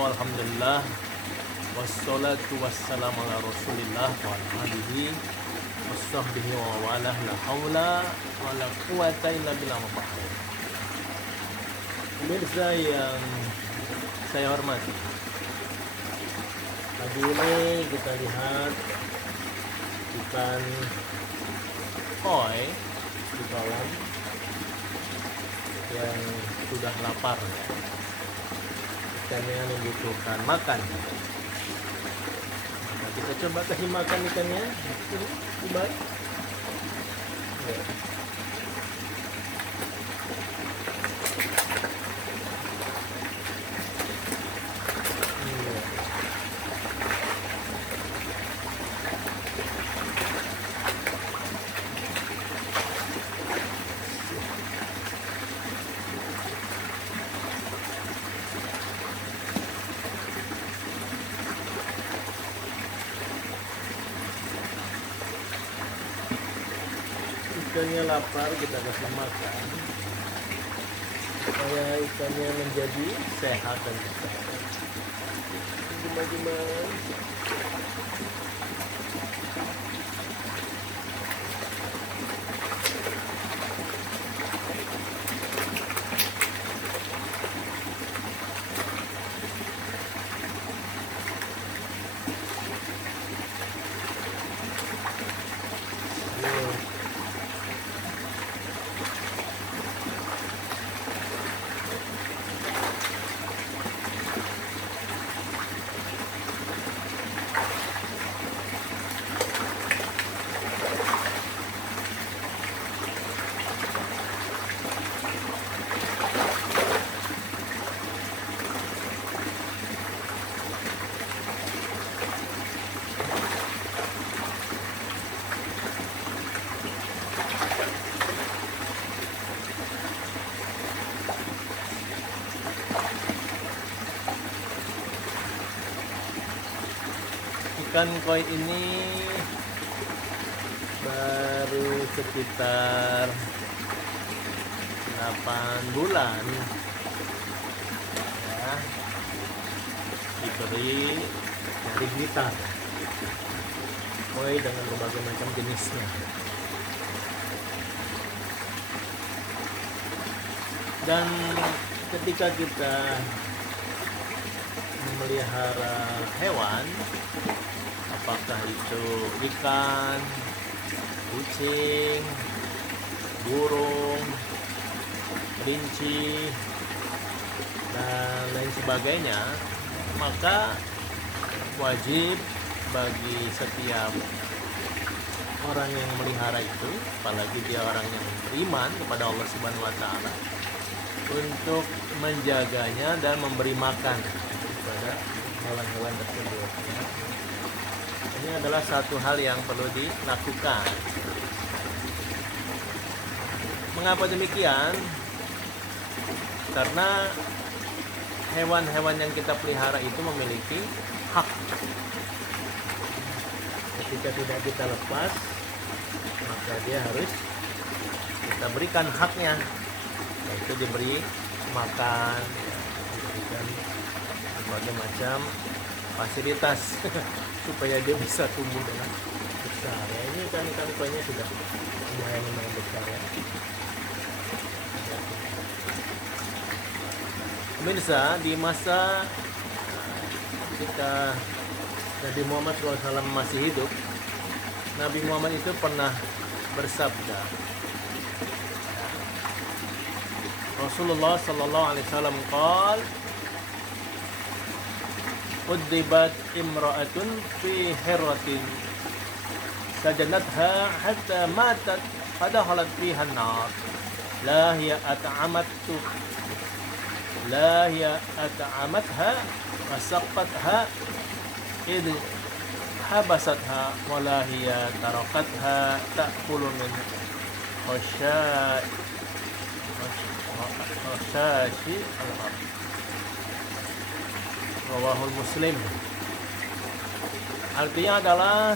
walhamdulillah wassalatu wassalamu ala rasulillah wa ala alihi washabbihi wa walah la haula wala quwata illa billah. Pemirsa yang saya hormati, pagi ini kita lihat ikan koi di kolam yang sudah lapar. Ikannya membutuhkan makan. Maka kita coba kasih makan ikannya. Ini dibalik. Ya. Ikannya lapar, kita kasih makan supaya ikannya menjadi sehat dan besar. Gimana? Ikan koi ini baru sekitar 8 bulan ya, diberi dari Blitar koi dengan berbagai macam jenisnya. Dan ketika kita memelihara hewan, apakah itu ikan, kucing, burung, kelinci, dan lain sebagainya, maka wajib bagi setiap orang yang memelihara itu, apalagi dia orang yang beriman kepada Allah Subhanahu wa Ta'ala, untuk menjaganya dan memberi makan kepada hewan-hewan tersebut. Ini adalah satu hal yang perlu dilakukan. Mengapa demikian? Karena hewan-hewan yang kita pelihara itu memiliki hak. Ketika tidak kita lepas, maka dia harus kita berikan haknya, yaitu diberi makan, diberikan berbagai macam fasilitas supaya dia bisa tumbuh dengan besar. Ya, ini ikan-ikan koinya sudah lumayan besar ya. Pemirsa, di masa kita Nabi Muhammad SAW masih hidup, Nabi Muhammad itu pernah bersabda, Rasulullah sallallahu alaihi wasallam qala udibat imra'atun fi hirratin sajanatha hatta matat fadakhalat fiha an-nar la hiya at'amatha wa saqatha id habasatha wa la hiya tarakatha ta'kulu min khashashi al-ard. Rawahul Muslim. Artinya adalah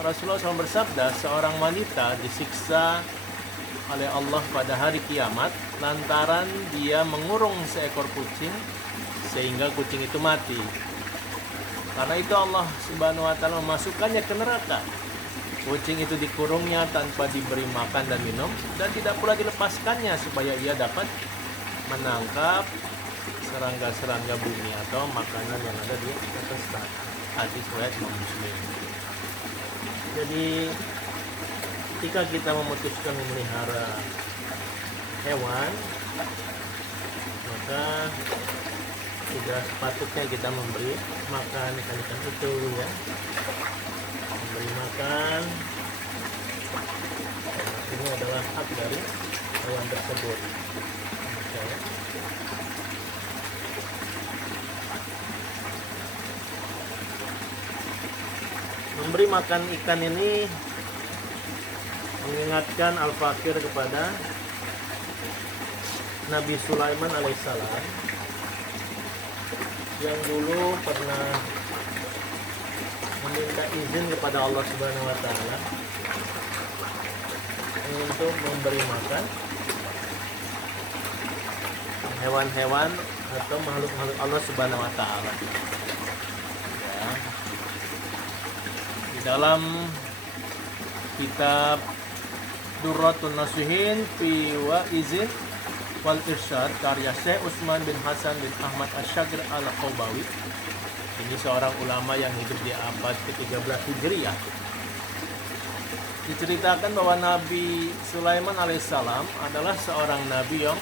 Rasulullah SAW bersabda, seorang wanita disiksa oleh Allah pada hari kiamat lantaran dia mengurung seekor kucing sehingga kucing itu mati. Karena itu Allah Subhanahu wa taala memasukkannya ke neraka. Kucing itu dikurungnya tanpa diberi makan dan minum, dan tidak pula dilepaskannya supaya ia dapat menangkap serangga-serangga bumi atau makanan yang ada di atas tanah. Hadis riwayat Imam Muslim. Jadi ketika kita memutuskan memelihara hewan, maka sudah sepatutnya kita memberi makan ikan-ikan itu, ya, memberi makan. Ini adalah hak dari hewan tersebut. Okay. Memberi makan ikan ini mengingatkan Al-Fakir kepada Nabi Sulaiman alaihissalam yang dulu pernah meminta izin kepada Allah Subhanahu wa taala untuk memberi makan hewan-hewan atau makhluk-makhluk Allah Subhanahu wa taala. Ya. Di dalam kitab Durratun Nasihin fi Wa'izin wal Irsyad karya Syekh Utsman bin Hasan bin Ahmad Asy-Syagir Al-Qaubawi, ini seorang ulama yang hidup di abad ke-13 Hijriah, diceritakan bahwa Nabi Sulaiman alaihissalam adalah seorang nabi yang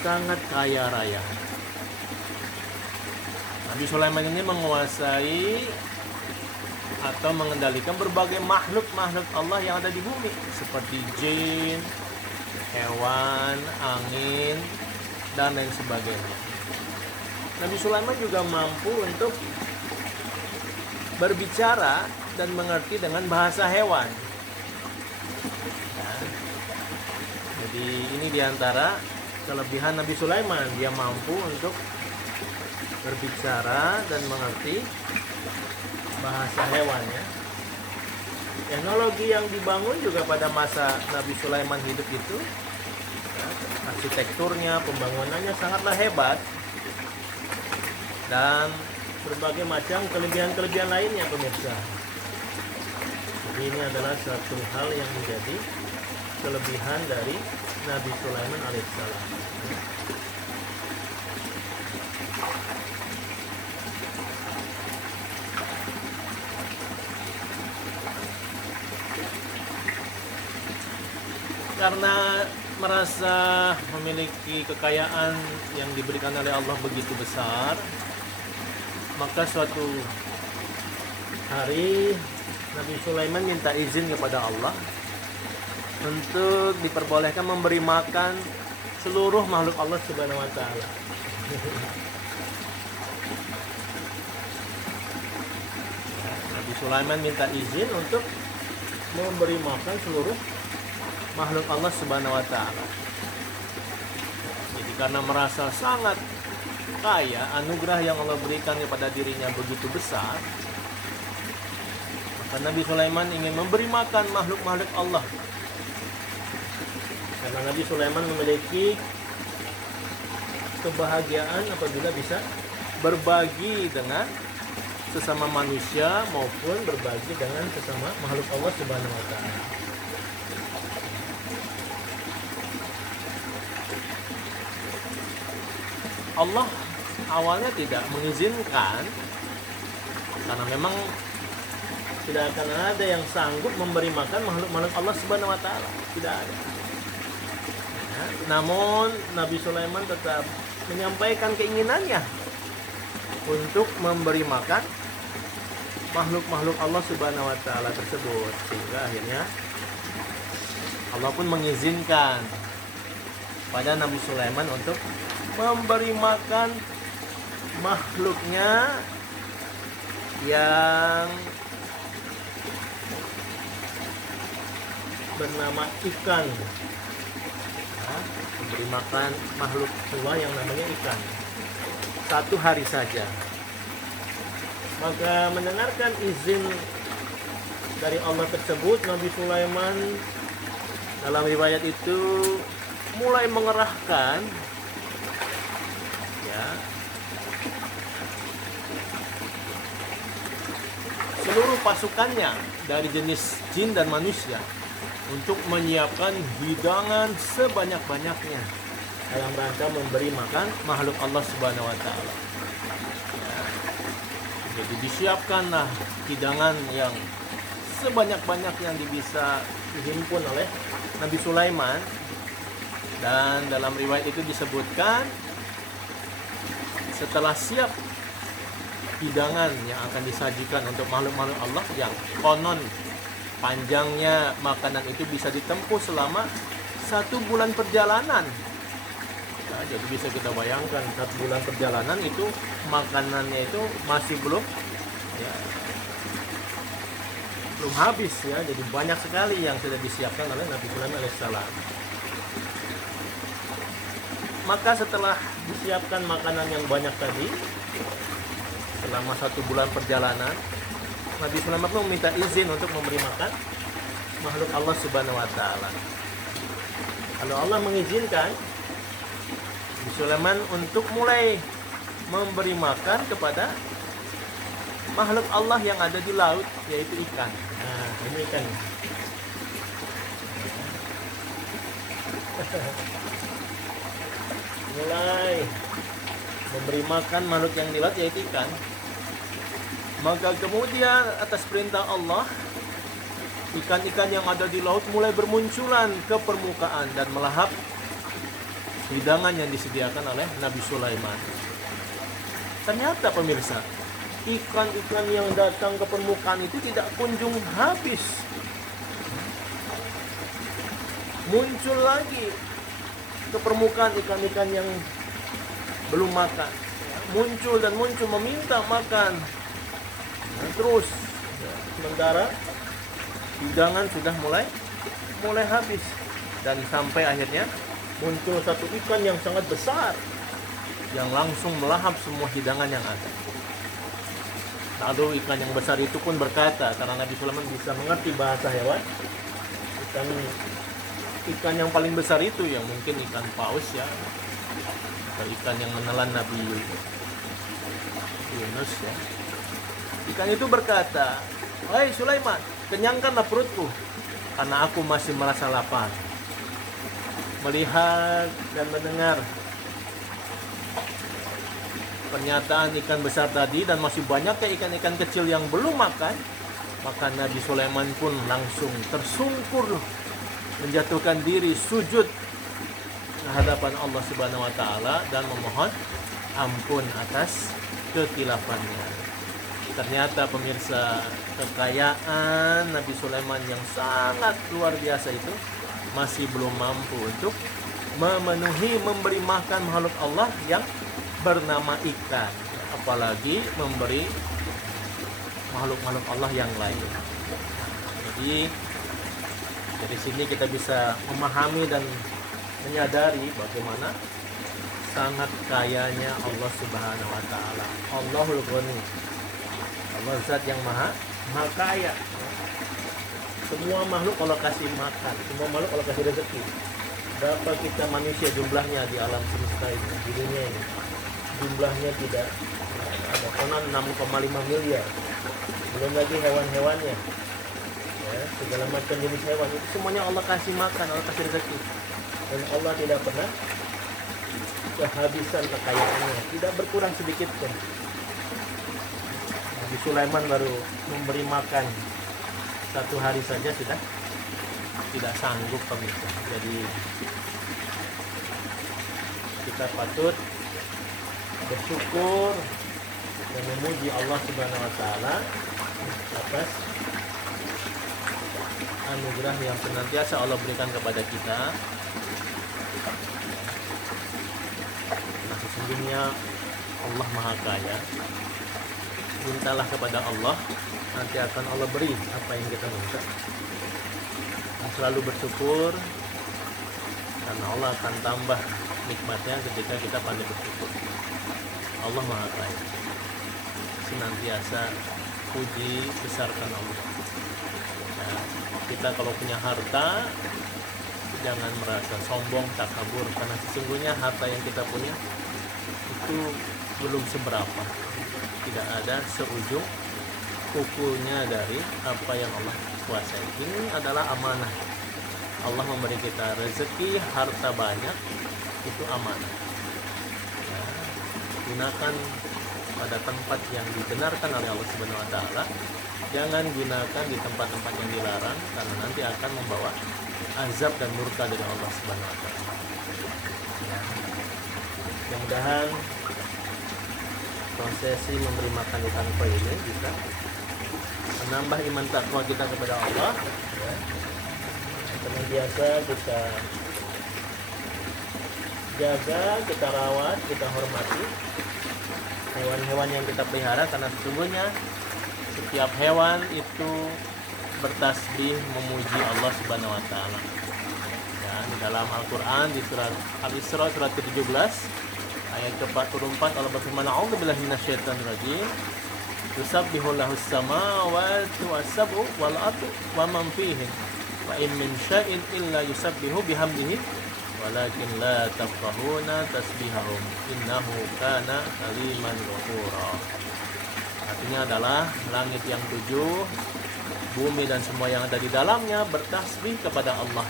sangat kaya raya. Nabi Sulaiman ini menguasai atau mengendalikan berbagai makhluk-makhluk Allah yang ada di bumi, seperti jin, hewan, angin, dan lain sebagainya. Nabi Sulaiman juga mampu untuk berbicara dan mengerti dengan bahasa hewan. Ya. Jadi ini diantara kelebihan Nabi Sulaiman, dia mampu untuk berbicara dan mengerti bahasa hewan, ya. Teknologi yang dibangun juga pada masa Nabi Sulaiman hidup itu, ya, arsitekturnya, pembangunannya sangatlah hebat, dan berbagai macam kelebihan-kelebihan lainnya, pemirsa. Jadi ini adalah satu hal yang menjadi kelebihan dari Nabi Sulaiman alaihissalam. Karena merasa memiliki kekayaan yang diberikan oleh Allah begitu besar, maka suatu hari Nabi Sulaiman minta izin kepada Allah untuk diperbolehkan memberi makan seluruh makhluk Allah Subhanahu wa taala. Nabi Sulaiman minta izin untuk memberi makan seluruh makhluk Allah Subhanahu wa taala. Jadi karena merasa sangat kaya, anugerah yang Allah berikan kepada dirinya begitu besar, maka Nabi Sulaiman ingin memberi makan makhluk-makhluk Allah. Karena Nabi Sulaiman memiliki kebahagiaan apabila bisa berbagi dengan sesama manusia maupun berbagi dengan sesama makhluk Allah Subhanahu wa taala. Allah awalnya tidak mengizinkan, karena memang tidak akan ada yang sanggup memberi makan makhluk-makhluk Allah Subhanahu wa taala, tidak ada. Ya, namun Nabi Sulaiman tetap menyampaikan keinginannya untuk memberi makan makhluk-makhluk Allah Subhanahu wa taala tersebut, sehingga akhirnya Allah pun mengizinkan pada Nabi Sulaiman untuk memberi makan makhluknya yang bernama ikan, ya, memberi makan makhluk tua yang namanya ikan 1 hari saja. Maka mendengarkan izin dari Allah tersebut, Nabi Sulaiman dalam riwayat itu mulai mengerahkan, ya, seluruh pasukannya dari jenis jin dan manusia untuk menyiapkan hidangan sebanyak-banyaknya dalam rangka memberi makan makhluk Allah Subhanahu wa taala. Jadi disiapkanlah hidangan yang sebanyak-banyak yang bisa dihimpun oleh Nabi Sulaiman. Dan dalam riwayat itu disebutkan setelah siap hidangan yang akan disajikan untuk makhluk-makhluk Allah yang konon panjangnya makanan itu bisa ditempuh selama 1 bulan perjalanan. Nah, jadi bisa kita bayangkan 1 bulan perjalanan itu makanannya itu masih belum habis ya. Jadi banyak sekali yang sudah disiapkan oleh Nabi Sulaiman alaihissalam. Maka setelah disiapkan makanan yang banyak tadi, selama 1 bulan perjalanan, Nabi Sulaiman pun meminta izin untuk memberi makan makhluk Allah Subhanahu wa taala. Kalau Allah mengizinkan Nabi Sulaiman untuk mulai memberi makan kepada makhluk Allah yang ada di laut, yaitu ikan. Nah, ini ikan. Mulai memberi makan makhluk yang di laut, yaitu ikan. Maka kemudian atas perintah Allah, ikan-ikan yang ada di laut mulai bermunculan ke permukaan dan melahap hidangan yang disediakan oleh Nabi Sulaiman. Ternyata pemirsa, ikan-ikan yang datang ke permukaan itu tidak kunjung habis. Muncul lagi ke permukaan ikan-ikan yang belum makan. Muncul dan muncul meminta makan. Nah, terus sementara hidangan sudah mulai habis, dan sampai akhirnya muncul satu ikan yang sangat besar yang langsung melahap semua hidangan yang ada. Lalu ikan yang besar itu pun berkata, karena Nabi Sulaiman bisa mengerti bahasa hewan, ikan yang paling besar itu yang mungkin ikan paus ya, atau ikan yang menelan Nabi Yunus ya. Ikan itu berkata, "Wahai Sulaiman, kenyangkanlah perutku, karena aku masih merasa lapar." Melihat dan mendengar pernyataan ikan besar tadi dan masih banyaknya ikan-ikan kecil yang belum makan, maka Nabi Sulaiman pun langsung tersungkur, menjatuhkan diri sujud hadapan Allah Subhanahu wa taala dan memohon ampun atas kekilafannya. Ternyata pemirsa, kekayaan Nabi Sulaiman yang sangat luar biasa itu masih belum mampu untuk memenuhi memberi makan makhluk Allah yang bernama ikan, apalagi memberi makhluk-makhluk Allah yang lain. Jadi dari sini kita bisa memahami dan menyadari bagaimana sangat kayanya Allah Subhanahu wa taala. Allahul Ghani. Allah zat yang maha kaya. Semua makhluk Allah kasih makan, semua makhluk Allah kasih rezeki. Berapa kita manusia jumlahnya di alam semesta ini, di dunia ini? Jumlahnya tidak ada, konon 6,5 miliar. Belum lagi hewan-hewannya. Ya, segala macam jenis hewan itu semuanya Allah kasih makan, Allah kasih rezeki. Dan Allah tidak pernah kehabisan kekayaannya, tidak berkurang sedikit pun. Nabi Sulaiman baru memberi makan 1 hari saja sudah tidak sanggup pemirsa. Jadi kita patut bersyukur dan memuji Allah Subhanahu wa taala atas anugerah yang senantiasa Allah berikan kepada kita. Nah, sesungguhnya Allah Maha Kaya. Mintalah kepada Allah, nanti akan Allah beri apa yang kita minta. Dan selalu bersyukur, karena Allah akan tambah nikmatnya ketika kita pandai bersyukur. Allah Maha Kaya. Senantiasa puji besarkan Allah. Nah, kita kalau punya harta, jangan merasa sombong, takabur, karena sesungguhnya harta yang kita punya itu belum seberapa, tidak ada seujung kukunya dari apa yang Allah kuasai. Ini adalah amanah. Allah memberi kita rezeki, harta banyak, itu amanah. Ya, gunakan pada tempat yang dibenarkan oleh Allah Subhanahu wa taala. Jangan gunakan di tempat-tempat yang dilarang, karena nanti akan membawa azab dan murka dari Allah Subhanahu wa taala. Ya. Mudah-mudahan prosesi memberi makan ikan koi ini bisa menambah iman takwa kita kepada Allah. Ya. Seperti biasa kita jaga, kita rawat, kita hormati hewan-hewan yang kita pelihara, karena sesungguhnya setiap hewan itu bertasbih memuji Allah Subhanahu wa taala. Ya, di dalam Al-Qur'an di surat Al-Isra surat ke-17 ayat ke-44 Allah berfirman, "A'udzubillahi minasyaitonir rajim. Tusabbihu lahus samawati was-sab'u wal ardu wa man fihin. Wa in min syai'in illa yusabbihu bihamdihi walakin la tafqahuna tasbihahum innahu kana haliman ghafura." Artinya adalah langit yang 7, bumi dan semua yang ada di dalamnya bertasbih kepada Allah,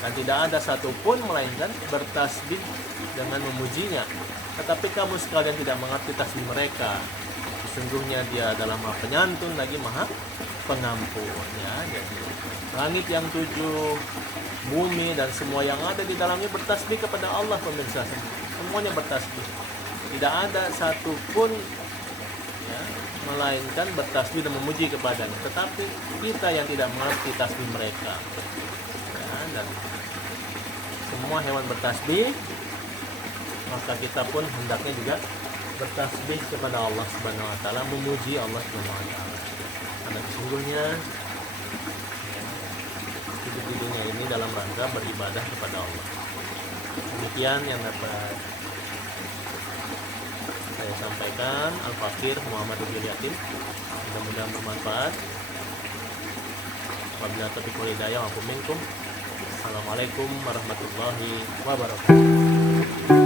dan tidak ada satupun melainkan bertasbih dengan memujinya. Tetapi kamu sekalian tidak mengerti tasbih mereka. Sesungguhnya dia adalah Maha Penyantun lagi Maha Pengampun. Ya, jadi langit yang 7, bumi dan semua yang ada di dalamnya bertasbih kepada Allah, pemirsa. Semuanya bertasbih. Tidak ada satupun ya, melainkan bertasbih dan memuji kepadanya. Tetapi kita yang tidak mengerti tasbih mereka. Ya, dan semua hewan bertasbih, maka kita pun hendaknya juga bertasbih kepada Allah Subhanahu wa taala, memuji Allah Subhanahu wa taala. Karena sesungguhnya hidup-hidupnya ini dalam rangka beribadah kepada Allah. Demikian yang dapat saya sampaikan. Al-Fakir Muhammad Abdul Yatim. Mudah-mudahan bermanfaat. Wabillahi taufiq wal hidayah wa minkum. Assalamualaikum warahmatullahi wabarakatuh.